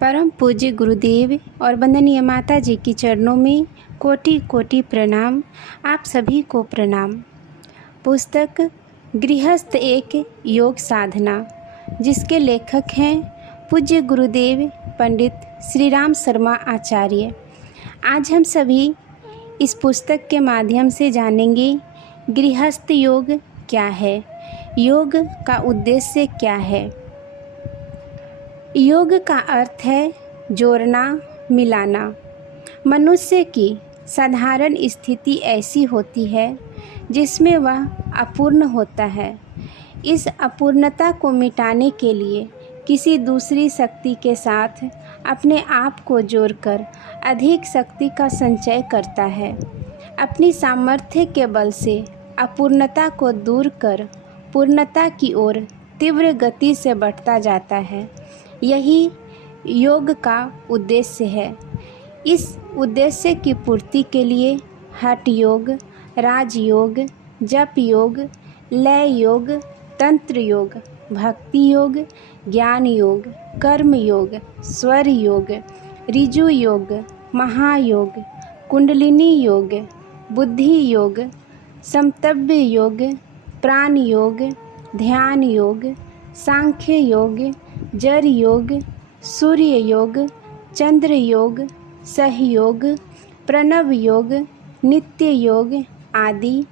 परम पूज्य गुरुदेव और वंदनीय माता जी की चरणों में कोटि कोटि प्रणाम। आप सभी को प्रणाम। पुस्तक गृहस्थ एक योग साधना, जिसके लेखक हैं पूज्य गुरुदेव पंडित श्री राम शर्मा आचार्य। आज हम सभी इस पुस्तक के माध्यम से जानेंगे गृहस्थ योग क्या है, योग का उद्देश्य क्या है। योग का अर्थ है जोड़ना, मिलाना। मनुष्य की साधारण स्थिति ऐसी होती है जिसमें वह अपूर्ण होता है। इस अपूर्णता को मिटाने के लिए किसी दूसरी शक्ति के साथ अपने आप को जोड़कर अधिक शक्ति का संचय करता है। अपनी सामर्थ्य के बल से अपूर्णता को दूर कर पूर्णता की ओर तीव्र गति से बढ़ता जाता है। यही योग का उद्देश्य है। इस उद्देश्य की पूर्ति के लिए हठ योग, राजयोग, जप योग, लय योग, तंत्र योग, भक्ति योग, ज्ञान योग, कर्म योग, स्वर योग, ऋजु योग, महायोग, कुंडलिनी योग, बुद्धि योग, समतव्य योग, प्राण योग, ध्यान योग, सांख्य योग, जर योग, सूर्य योग, चंद्र योग, सहयोग, प्रणव योग, नित्य योग आदि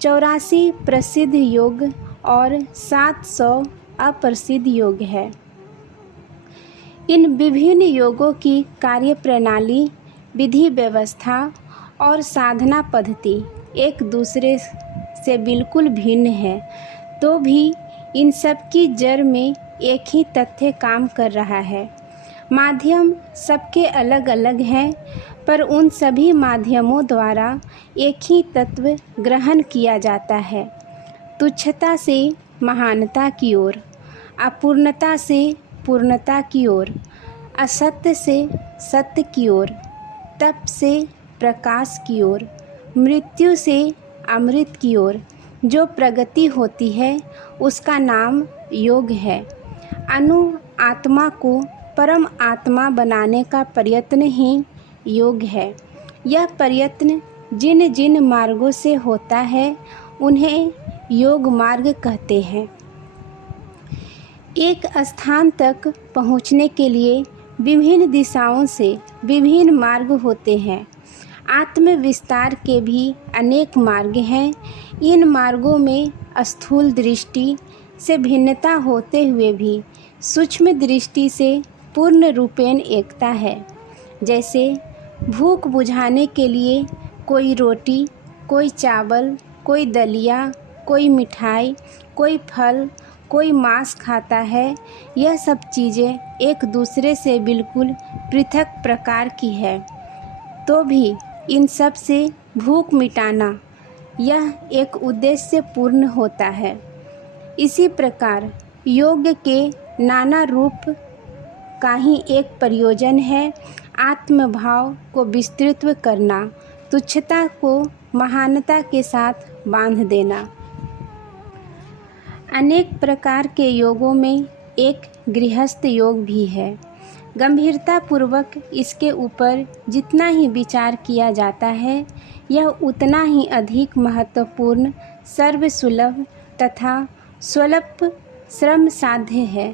84 प्रसिद्ध योग और 700 अप्रसिद्ध योग है। इन विभिन्न योगों की कार्य प्रणाली, विधि व्यवस्था और साधना पद्धति एक दूसरे से बिल्कुल भिन्न है, तो भी इन सब की जड़ में एक ही तथ्य काम कर रहा है। माध्यम सबके अलग अलग हैं, पर उन सभी माध्यमों द्वारा एक ही तत्व ग्रहण किया जाता है। तुच्छता से महानता की ओर, अपूर्णता से पूर्णता की ओर, असत्य से सत्य की ओर, तप से प्रकाश की ओर, मृत्यु से अमृत की ओर जो प्रगति होती है उसका नाम योग है। अनु आत्मा को परम आत्मा बनाने का प्रयत्न ही योग है। यह प्रयत्न जिन जिन मार्गों से होता है उन्हें योग मार्ग कहते हैं। एक स्थान तक पहुँचने के लिए विभिन्न दिशाओं से विभिन्न मार्ग होते हैं। आत्म विस्तार के भी अनेक मार्ग हैं। इन मार्गों में स्थूल दृष्टि से भिन्नता होते हुए भी सूक्ष्म दृष्टि से पूर्ण रूपेण एकता है। जैसे भूख बुझाने के लिए कोई रोटी, कोई चावल, कोई दलिया, कोई मिठाई, कोई फल, कोई मांस खाता है। यह सब चीज़ें एक दूसरे से बिल्कुल पृथक प्रकार की है, तो भी इन सब से भूख मिटाना यह एक उद्देश्य पूर्ण होता है। इसी प्रकार योग के नाना रूप का ही एक प्रयोजन है आत्मभाव को विस्तृत करना, तुच्छता को महानता के साथ बांध देना। अनेक प्रकार के योगों में एक गृहस्थ योग भी है। गंभीरता पूर्वक इसके ऊपर जितना ही विचार किया जाता है, यह उतना ही अधिक महत्वपूर्ण, सर्वसुलभ तथा स्वल्प श्रम साध्य है।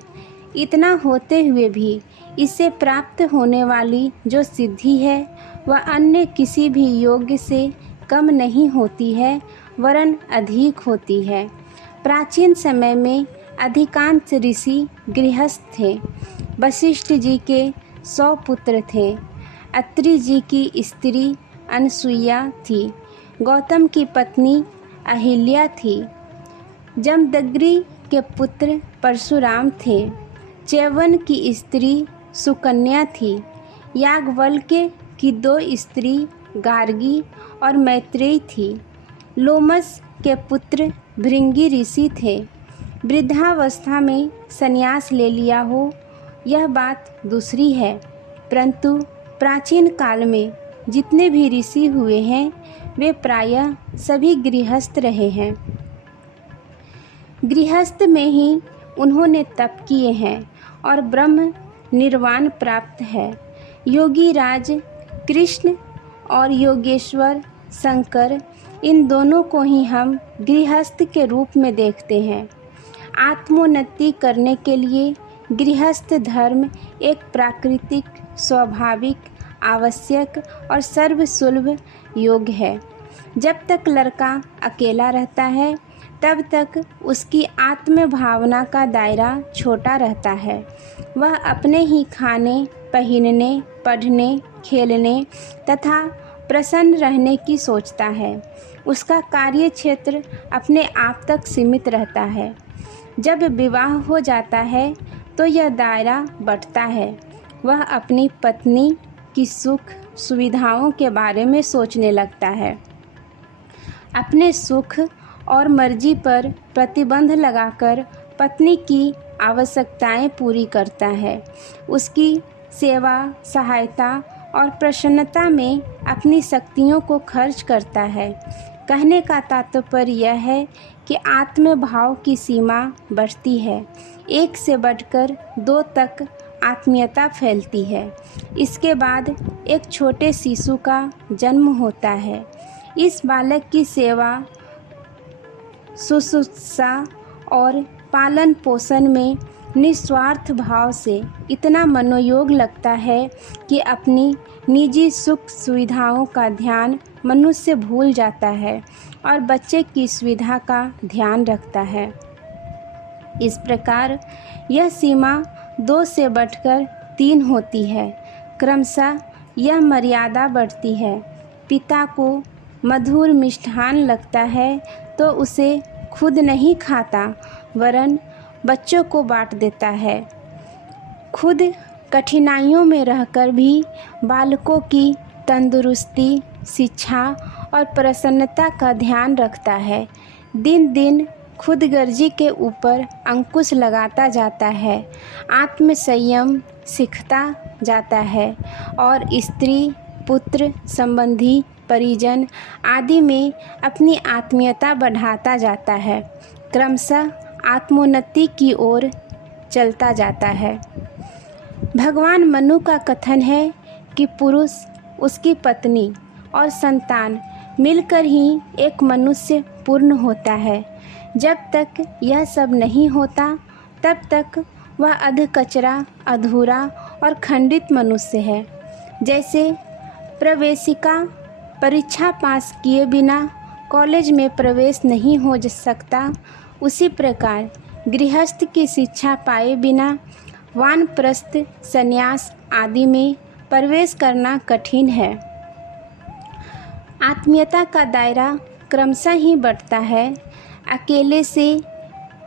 इतना होते हुए भी इससे प्राप्त होने वाली जो सिद्धि है वह अन्य किसी भी योग से कम नहीं होती है, वरन अधिक होती है। प्राचीन समय में अधिकांश ऋषि गृहस्थ थे। वशिष्ठ जी के 100 पुत्र थे। अत्रि जी की स्त्री अनसुईया थी। गौतम की पत्नी अहिल्या थी। जमदग्नि के पुत्र परशुराम थे। च्यवन की स्त्री सुकन्या थी। याज्ञवल्क्य की 2 स्त्री गार्गी और मैत्रेयी थी। लोमस के पुत्र भृंगी ऋषि थे। वृद्धावस्था में संन्यास ले लिया हो, यह बात दूसरी है, परंतु प्राचीन काल में जितने भी ऋषि हुए हैं वे प्रायः सभी गृहस्थ रहे हैं। गृहस्थ में ही उन्होंने तप किए हैं और ब्रह्म निर्वाण प्राप्त है। योगी राज कृष्ण और योगेश्वर शंकर, इन दोनों को ही हम गृहस्थ के रूप में देखते हैं। आत्मोन्नति करने के लिए गृहस्थ धर्म एक प्राकृतिक, स्वाभाविक, आवश्यक और सर्वसुलभ योग है। जब तक लड़का अकेला रहता है तब तक उसकी आत्म भावना का दायरा छोटा रहता है। वह अपने ही खाने, पहनने, पढ़ने, खेलने तथा प्रसन्न रहने की सोचता है। उसका कार्य क्षेत्र अपने आप तक सीमित रहता है। जब विवाह हो जाता है तो यह दायरा बढ़ता है। वह अपनी पत्नी की सुख सुविधाओं के बारे में सोचने लगता है। अपने सुख और मर्जी पर प्रतिबंध लगाकर पत्नी की आवश्यकताएं पूरी करता है। उसकी सेवा, सहायता और प्रसन्नता में अपनी शक्तियों को खर्च करता है। कहने का तात्पर्य यह है कि आत्म भाव की सीमा बढ़ती है। एक से बढ़कर 2 तक आत्मीयता फैलती है। इसके बाद एक छोटे शिशु का जन्म होता है। इस बालक की सेवा, शुश्रूषा और पालन पोषण में निस्वार्थ भाव से इतना मनोयोग लगता है कि अपनी निजी सुख सुविधाओं का ध्यान मनुष्य भूल जाता है और बच्चे की सुविधा का ध्यान रखता है। इस प्रकार यह सीमा 2 से बढ़कर 3 होती है। क्रमशः यह मर्यादा बढ़ती है। पिता को मधुर मिष्ठान लगता है तो उसे खुद नहीं खाता, वरन बच्चों को बांट देता है। खुद कठिनाइयों में रहकर भी बालकों की तंदुरुस्ती, शिक्षा और प्रसन्नता का ध्यान रखता है। दिन दिन खुदगर्जी के ऊपर अंकुश लगाता जाता है। आत्म संयम सीखता जाता है और स्त्री, पुत्र, संबंधी, परिजन आदि में अपनी आत्मीयता बढ़ाता जाता है। क्रमशः आत्मोन्नति की ओर चलता जाता है। भगवान मनु का कथन है कि पुरुष, उसकी पत्नी और संतान मिलकर ही एक मनुष्य पूर्ण होता है। जब तक यह सब नहीं होता तब तक वह अध कचरा, अधूरा और खंडित मनुष्य है। जैसे प्रवेशिका परीक्षा पास किए बिना कॉलेज में प्रवेश नहीं हो सकता, उसी प्रकार गृहस्थ की शिक्षा पाए बिना वानप्रस्थ, संन्यास आदि में प्रवेश करना कठिन है। आत्मीयता का दायरा क्रमशः ही बढ़ता है। अकेले से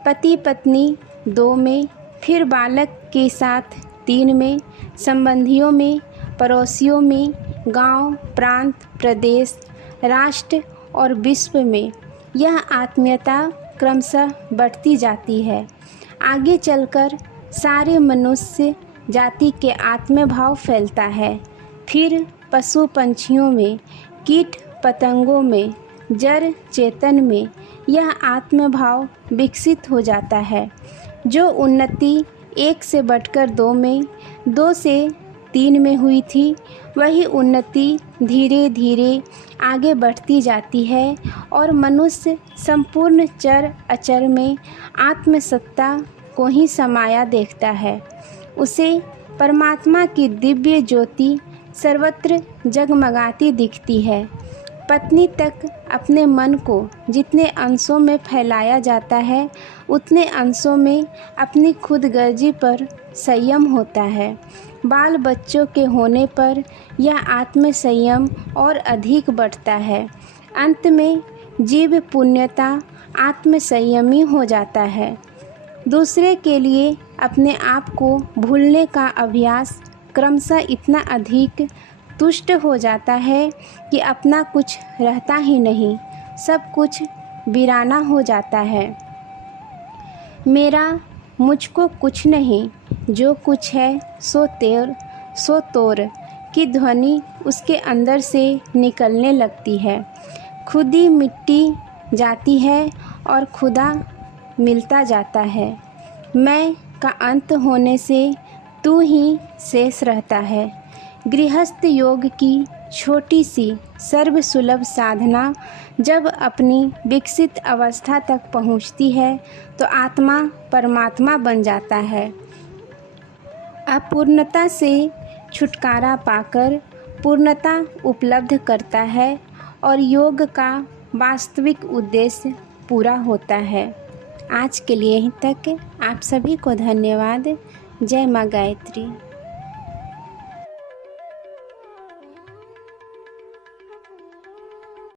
पति पत्नी 2 में, फिर बालक के साथ 3 में, संबंधियों में, पड़ोसियों में, गांव, प्रांत, प्रदेश, राष्ट्र और विश्व में यह आत्मीयता क्रमशः बढ़ती जाती है। आगे चलकर सारे मनुष्य जाति के आत्मभाव फैलता है। फिर पशु पंछियों में, कीट पतंगों में, जड़ चेतन में यह आत्मभाव विकसित हो जाता है। जो उन्नति 1 से बढ़कर 2 में, 2 से 3 में हुई थी, वही उन्नति धीरे धीरे आगे बढ़ती जाती है और मनुष्य संपूर्ण चर अचर में आत्मसत्ता को ही समाया देखता है। उसे परमात्मा की दिव्य ज्योति सर्वत्र जगमगाती दिखती है। पत्नी तक अपने मन को जितने अंशों में फैलाया जाता है, उतने अंशों में अपनी खुदगर्जी पर संयम होता है। बाल बच्चों के होने पर यह आत्म संयम और अधिक बढ़ता है। अंत में जीव पुण्यता आत्म संयमी हो जाता है। दूसरे के लिए अपने आप को भूलने का अभ्यास क्रमशः इतना अधिक तुष्ट हो जाता है कि अपना कुछ रहता ही नहीं, सब कुछ वीराना हो जाता है। मेरा मुझको कुछ नहीं, जो कुछ है सो तोर की ध्वनि उसके अंदर से निकलने लगती है। खुदी मिट्टी जाती है और खुदा मिलता जाता है। मैं का अंत होने से तू ही शेष रहता है। गृहस्थ योग की छोटी सी सर्वसुलभ साधना जब अपनी विकसित अवस्था तक पहुंचती है तो आत्मा परमात्मा बन जाता है। अपूर्णता से छुटकारा पाकर पूर्णता उपलब्ध करता है और योग का वास्तविक उद्देश्य पूरा होता है। आज के लिए यहीं तक। आप सभी को धन्यवाद। जय माँ गायत्री।